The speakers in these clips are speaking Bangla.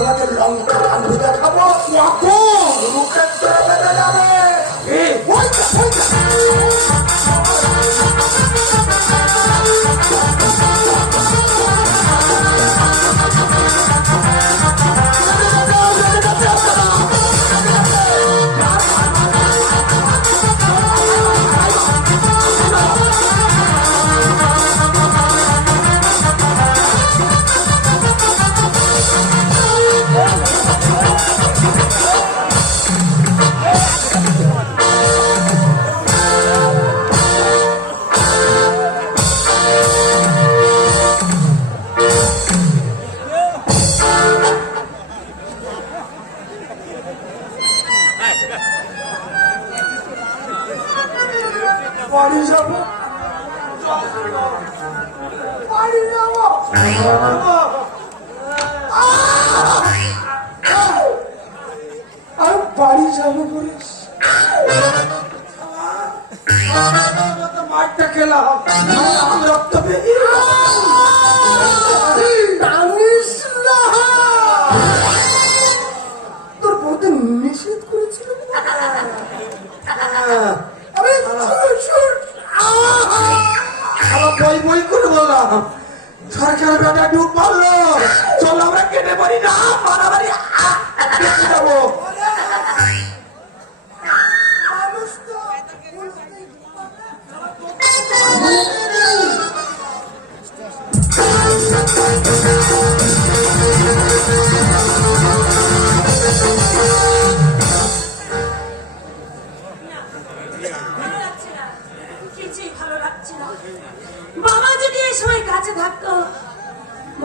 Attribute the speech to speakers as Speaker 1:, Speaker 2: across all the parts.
Speaker 1: الرجال العنقود عن بداية أبواب يعقوب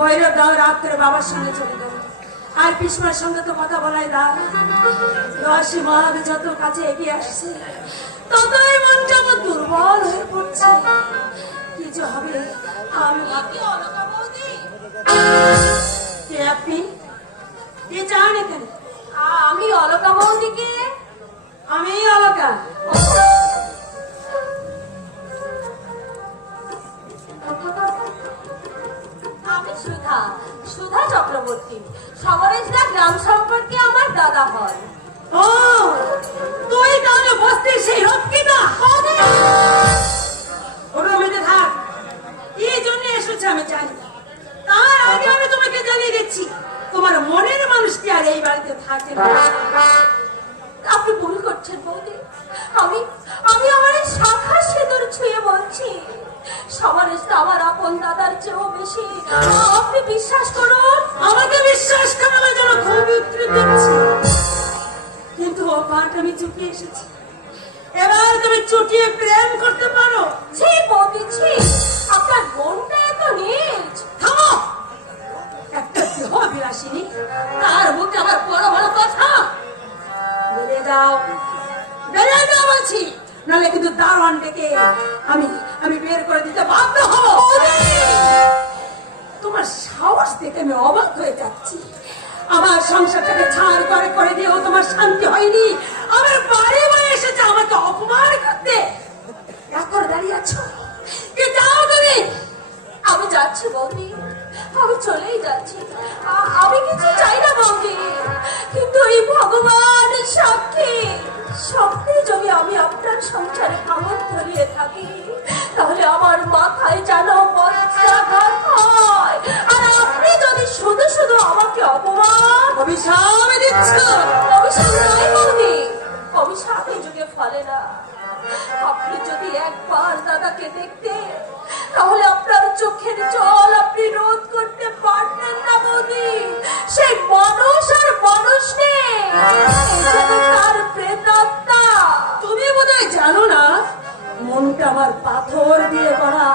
Speaker 1: ভৈরব দাও রাত করে বাবার সঙ্গে চলে গেল আর পিসমার সঙ্গে তো কথা বলাই দাও। দশই মাঘ যত কাছে এগিয়ে আসছে, ততই মনটা আমার দুর্বল হয়ে পড়ছে। কি যে হবে, আমি ভাবি অলকা বৌদি। কে আপনি? কে চান এখানে? আমি অলকা বৌদিকে আমি অলকা। আমি সুধা। সুধা চক্রবর্তী সমরেশদা গ্রাম সম্পর্কে আমার দাদা হয়। ও তুই তাহলে বসতে সেই ওরা থাক কি জন্য এসেছে আমি জানি তার আগে আমি তোমাকে জানিয়ে দিচ্ছি তোমার মনের মানুষটি আর এই বাড়িতে থাকে না? আপনি ভুল করছেন বৌদি। আমি আমি আমার এই শাখা সেতুর ছুঁয়ে বলছি। সবার আমার আপন দাদার চেয়েও বেশি বিশ্বাস করুন, আমাকে বিশ্বাস করানোর জন্য খুব উত্তর কিন্তু আমি চুকিয়ে এসেছি। এবার তুমি চুটিয়ে প্রেম করতে পারো। ছি, বৌদি, ছি। আপনার মনটা এত নিজ থামো! একটা দেহ বিলাসিনী তার মুখে আবার বড় বড় কথা। নাহলে কিন্তু দারোয়ান ডেকে আমি আমি বের করে দিতে বাধ্য হব। তোমার সাহস দেখে আমি অবাক হয়ে যাচ্ছি। আমার সংসারটাকে ছাড় করে করে দিয়েও তোমার শান্তি হয়নি। আমার বাড়ি বাড়ি এসেছে আমাকে অপমান করতে। এখন দাঁড়িয়ে আছো? কি যাও তুমি? আমি যাচ্ছি বৌদি। আমি চলেই যাচ্ছি। আমি কিছু চাই না বৌদি। কিন্তু এই ভগবান সাক্ষী সত্যি যদি আমি আপনার সংসারে কামড় ধরিয়ে থাকি তাহলে আমার মাথায় যেন বজ্রাঘাত হয়। আর আপনি যদি শুধু শুধু আমাকে অপমান অভিশাপ দিচ্ছ। অভিশাপ নয় বৌদি। অভিশাপ এই যুগে ফলে না। আপনি যদি একবার দাদাকে দেখতে তাহলে আপনার চোখের জল আপনি রোধ করতে পারতেন না বৌদি। সেই মানুষ আর মানুষ নেই। মনটা আমার পাথর দিয়ে করা।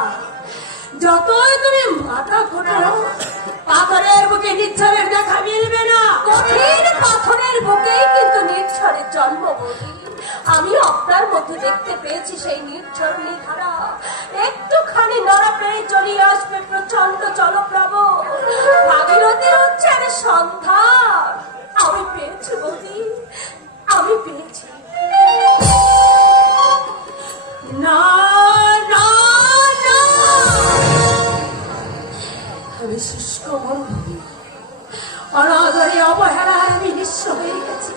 Speaker 1: যতই তুমি মাথা খোটো পাথরের বুকে নিচ্ছরের দেখা মিলবে না। কঠিন পাথরের বুকেই কিন্তু নির্ঝরের জন্ম আমি আপনার মধ্যে দেখতে পেয়েছি সেই নির্ঝর নিধারা। একটুখানি পেয়ে চলিয়ে আসবে প্রচণ্ড জলপ্লাব ভাগীরথী হচ্ছে আর সন্ধান আমি পেয়েছি বলি আমি পেয়েছি ওই শুষ্ক
Speaker 2: আমি নিঃস্ব হয়ে গেছি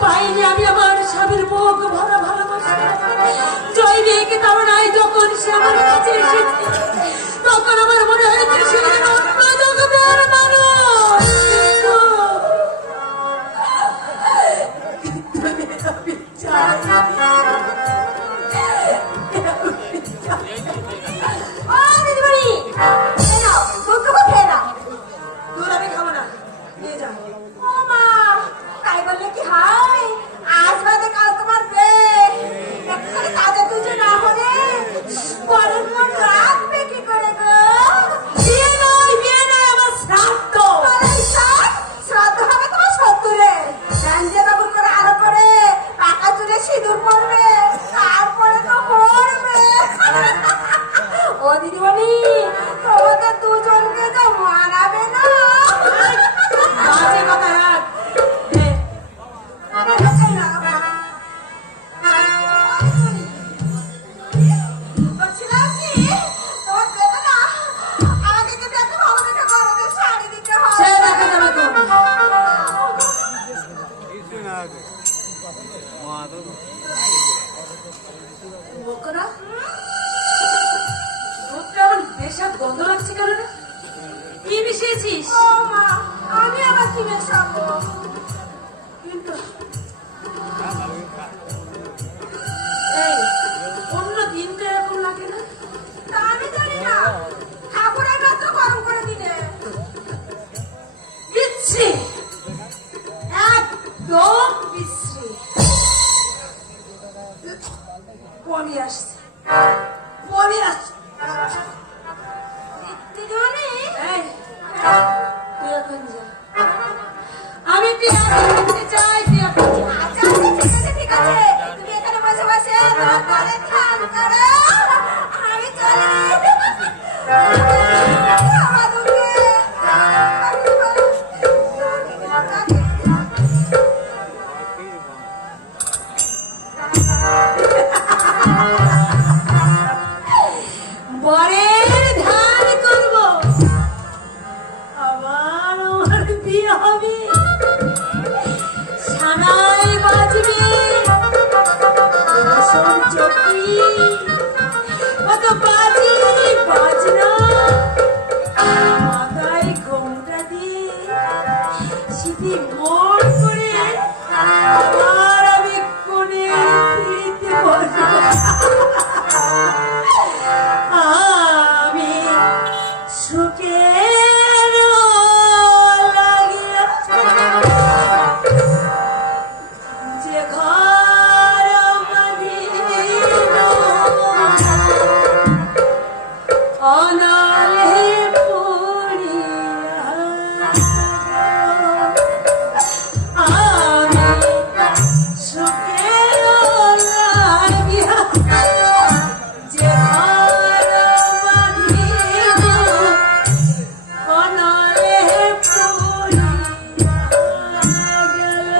Speaker 2: পাইনি আমি আমার স্বামীর মুখ ভরা ভালোবাসা জৈবিক তারণায় যখন সে আমার কাছে তখন আমার মনে হয়েছে
Speaker 1: Come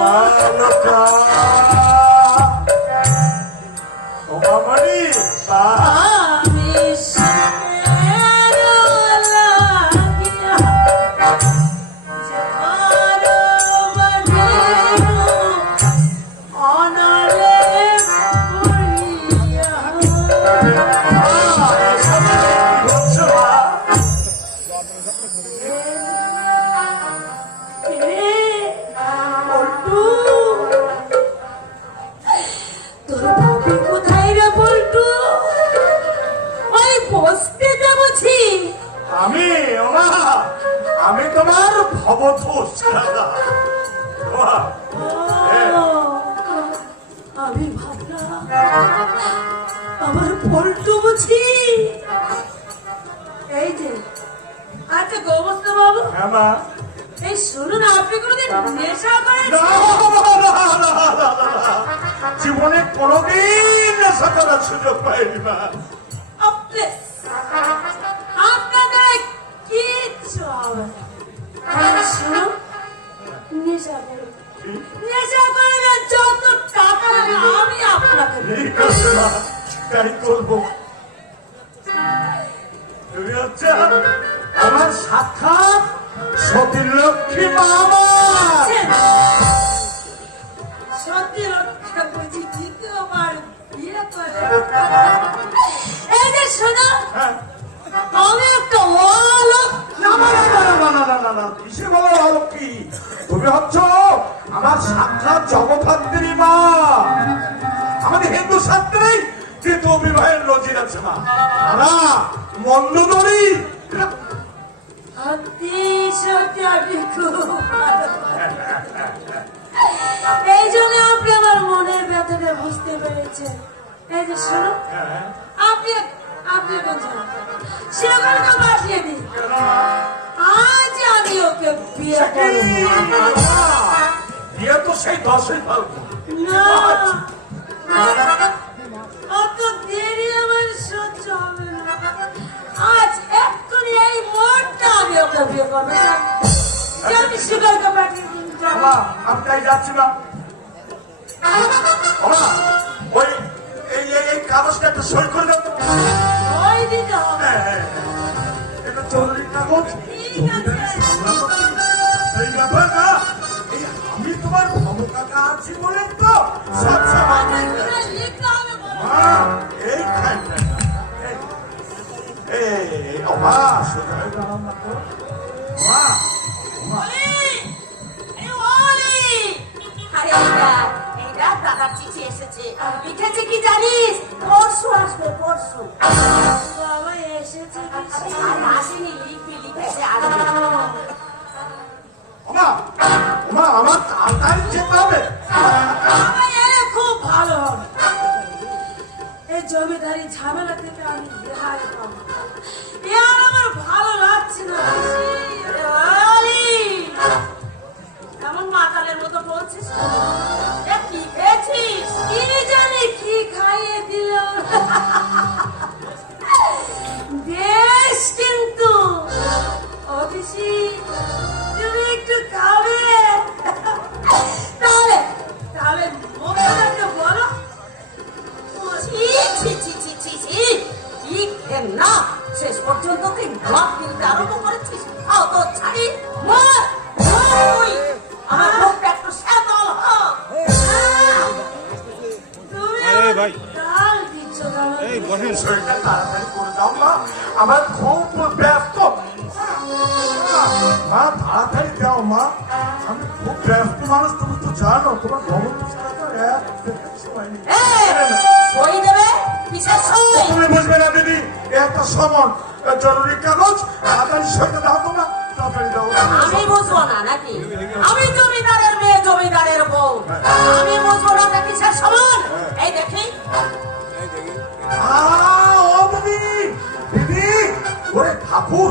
Speaker 2: Palokar, Om Amani, Palokar. নেশা করবেন যত টাকা লাগে আমি আপনাকে
Speaker 1: তাই করব আমার সাক্ষাৎ
Speaker 2: সতী লক্ষ্মী মামা
Speaker 1: সতী লক্ষ্মী বুঝি দ্বিতীয়বার বিয়ে করে এই যে শোনো আমি একটা অলক
Speaker 2: না না না না না না না না না না না তুমি হচ্ছ আমার সাক্ষাৎ জগদ্ধাত্রী মা। আমাদের হিন্দু শাস্ত্রেই তৃতীয় বিবাহের নজির আছে মা।
Speaker 1: ভালো। এই জন্য আপনি আমার মনের ব্যথাটা বুঝতে পেরেছেন। এই যে শোনো আপনি আপনি সেখানকে পাঠিয়ে দিন। আমি ওকে বিয়ে করব
Speaker 2: বিয়ে তো সেই দশই ফাল্গুন
Speaker 1: না অত দেরি আমার সহ্য হবে না আজ এক্ষুনি এই মোড়টা আমি ওকে বিয়ে করব আমি শিকারকে পাঠিয়ে দিন
Speaker 2: বাবা আমি তাই যাচ্ছি না বাবা ওই কাগজটা একটা সই করে দাও তো
Speaker 1: ওই দিতে হবে
Speaker 2: চৌধুরীর কাগজ সেই ব্যাপার না আমি তোমার
Speaker 3: ভাবো কাকা আছি কি জানিস পরশু আসবে পরশু
Speaker 2: আমার তাড়াতাড়ি যেতে হবে
Speaker 1: খুব ভালো হবে এই জমিদারি ঝামেলা থেকে তুমি একটু খাবে? তাহলে তাহলে মোবাইলটাকে বলো।
Speaker 3: ছি ছি ছি ছি না, শেষ পর্যন্ত তুই ব্লক
Speaker 2: জানো তোমার ভবন ছাড়া তো এক সময় নেই।
Speaker 3: সই দেবে? কিসের
Speaker 2: তুমি বুঝবে না দিদি। এ একটা সমন জরুরি কাগজ তাড়াতাড়ি সইতে দাও তো না তাড়াতাড়ি দাও।
Speaker 3: আমি বুঝব না নাকি? আমি জমিদারের মেয়ে জমিদারের বউ। আমি বুঝব না নাকি সে সমান এই দেখি।
Speaker 2: দিদি। দিদি ওরে ঠাকুর।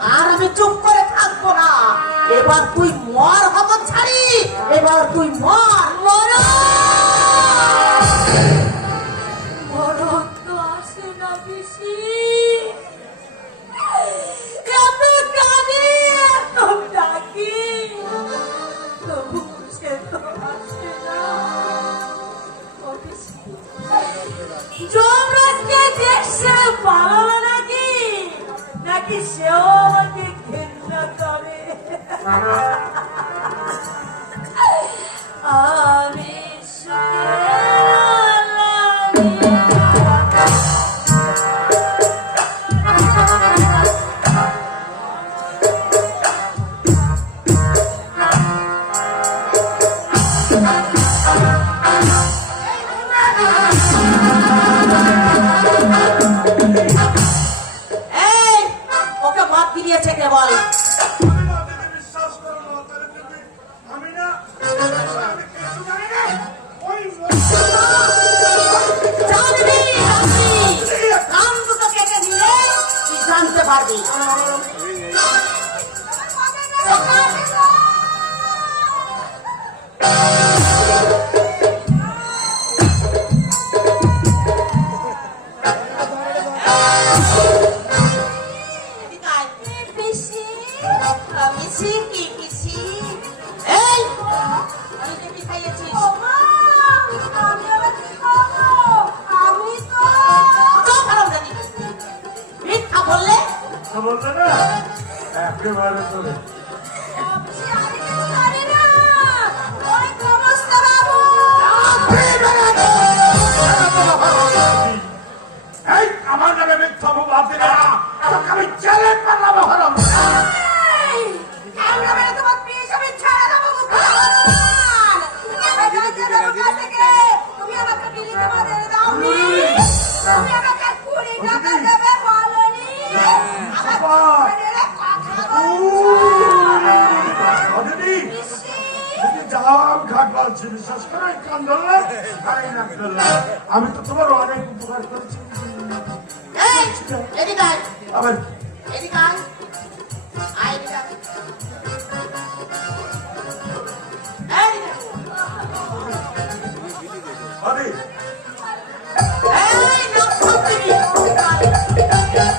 Speaker 3: আর আমি চুপ করে থাকব না। এবার তুই মর হব ছাড়ি। এবার তুই মর। মর!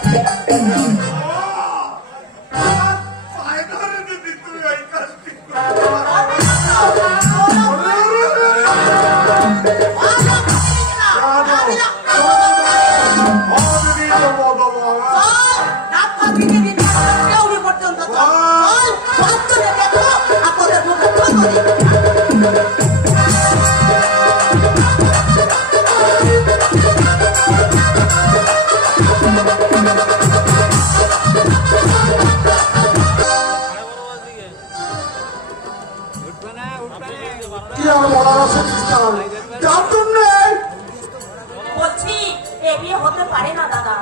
Speaker 2: পায়ে কি আর বলার আছে কৃষ্ণ যার জন্য
Speaker 3: বলছি এ হতে পারে না দাদা।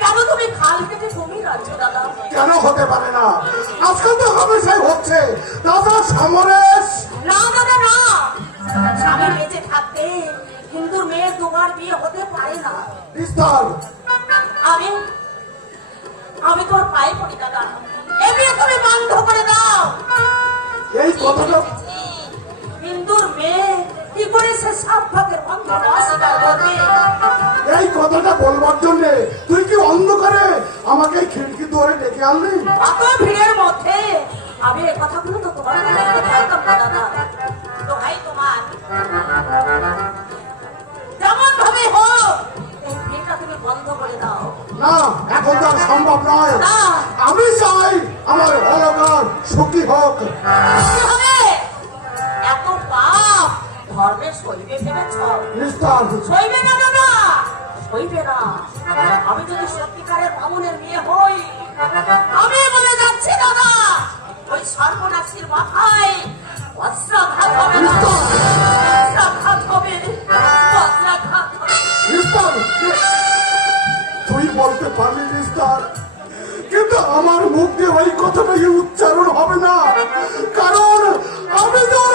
Speaker 3: কেন তুমি খাল থেকে তুমি রাজ্য দাদা?
Speaker 2: কেন হতে পারে না? আজকাল তো হামেশাই হচ্ছে। দাদা সমরেশ।
Speaker 3: না দাদা না। স্বামী বেঁচে থাকতে হিন্দুর মেয়ে তোমার বিয়ে হতে পারে না।
Speaker 2: বিস্তার।
Speaker 3: আমি আমি তোমার পায়ে পড়ি দাদা। এ বিয়ে তুমি বন্ধ করে দাও।
Speaker 2: এই কথাটা
Speaker 3: হিন্দুর মেয়ে কি করে সে সাত ভাগের বন্ধ অস্বীকার করবে
Speaker 2: এই কথাটা বলবার জন্য তুই কি অন্ধকারে আমাকে খিড়কি ধরে ডেকে আনলি?
Speaker 3: অত ভিড়ের মধ্যে আমি এই কথাগুলো তো তোমার বলতে পারতাম না দাদা। তো ভাই তোমার যেমন ভাবে হোক এই বিয়েটা তুমি বন্ধ করে দাও।
Speaker 2: না এখন সম্ভব নয়। আমি চাই আমার অলগার সুখী হোক।
Speaker 3: এত পাপ। ধর্মে সইবে ভেবেছ?
Speaker 2: নিস্তার।
Speaker 3: সইবে না দাদা সইবে না। আমি যদি সত্যিকারের বামুনের মেয়ে হই আমি বলে যাচ্ছি দাদা ওই সর্বনাশীর মাথায় বজ্রাঘাত হবে না। বজ্রাঘাত হবে। বজ্রাঘাত হবে।
Speaker 2: তুই বলতে পারলি আমার মুখে ওই কথাটাই উচ্চারণ হবে না? কারণ আমি তোর